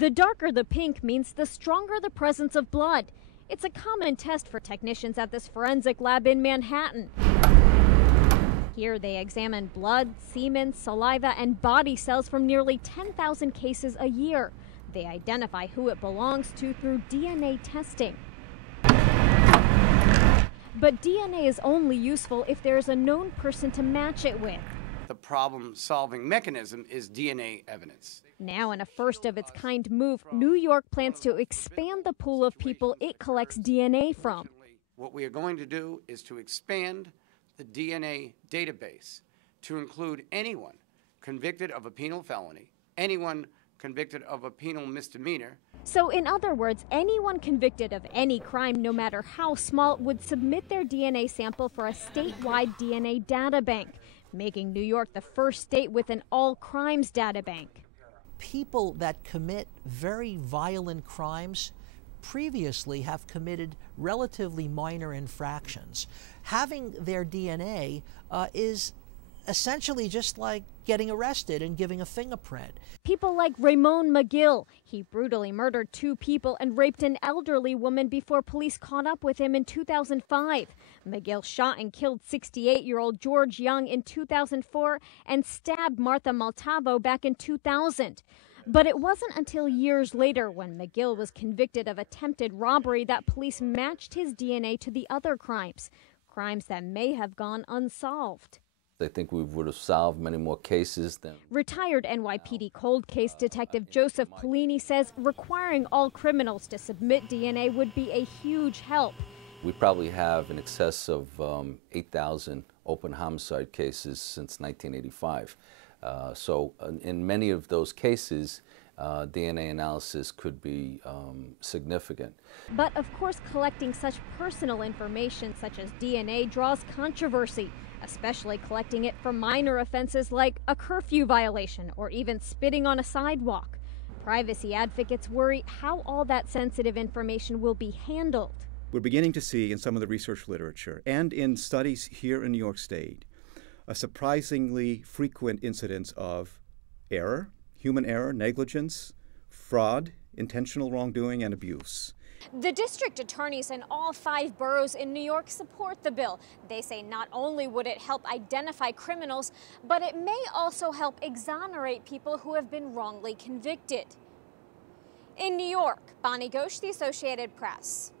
The darker the pink means the stronger the presence of blood. It's a common test for technicians at this forensic lab in Manhattan. Here they examine blood, semen, saliva, and body cells from nearly 10,000 cases a year. They identify who it belongs to through DNA testing. But DNA is only useful if there is a known person to match it with. The problem-solving mechanism is DNA evidence. Now, in a first-of-its-kind move, New York plans to expand the pool of people it collects DNA from. What we are going to do is to expand the DNA database to include anyone convicted of a penal felony, anyone convicted of a penal misdemeanor. So, in other words, anyone convicted of any crime, no matter how small, would submit their DNA sample for a statewide DNA databank, making New York the first state with an all-crimes databank. People that commit very violent crimes previously have committed relatively minor infractions. Having their DNA is essentially just like getting arrested and giving a fingerprint. People like Raymond McGill. He brutally murdered 2 people and raped an elderly woman before police caught up with him in 2005. McGill shot and killed 68-year-old George Young in 2004 and stabbed Martha Maltavo back in 2000. But it wasn't until years later, when McGill was convicted of attempted robbery, that police matched his DNA to the other crimes that may have gone unsolved. I think we would have solved many more cases than... Retired NYPD cold case detective Joseph Pollini says requiring all criminals to submit DNA would be a huge help. We probably have in excess of 8,000 open homicide cases since 1985. So in many of those cases, DNA analysis could be significant. But of course, collecting such personal information such as DNA draws controversy, especially collecting it for minor offenses like a curfew violation or even spitting on a sidewalk. Privacy advocates worry how all that sensitive information will be handled. We're beginning to see in some of the research literature and in studies here in New York State a surprisingly frequent incidence of error, human error, negligence, fraud, intentional wrongdoing, and abuse. The district attorneys in all 5 boroughs in New York support the bill. They say not only would it help identify criminals, but it may also help exonerate people who have been wrongly convicted. In New York, Bonnie GHOSH, The Associated Press.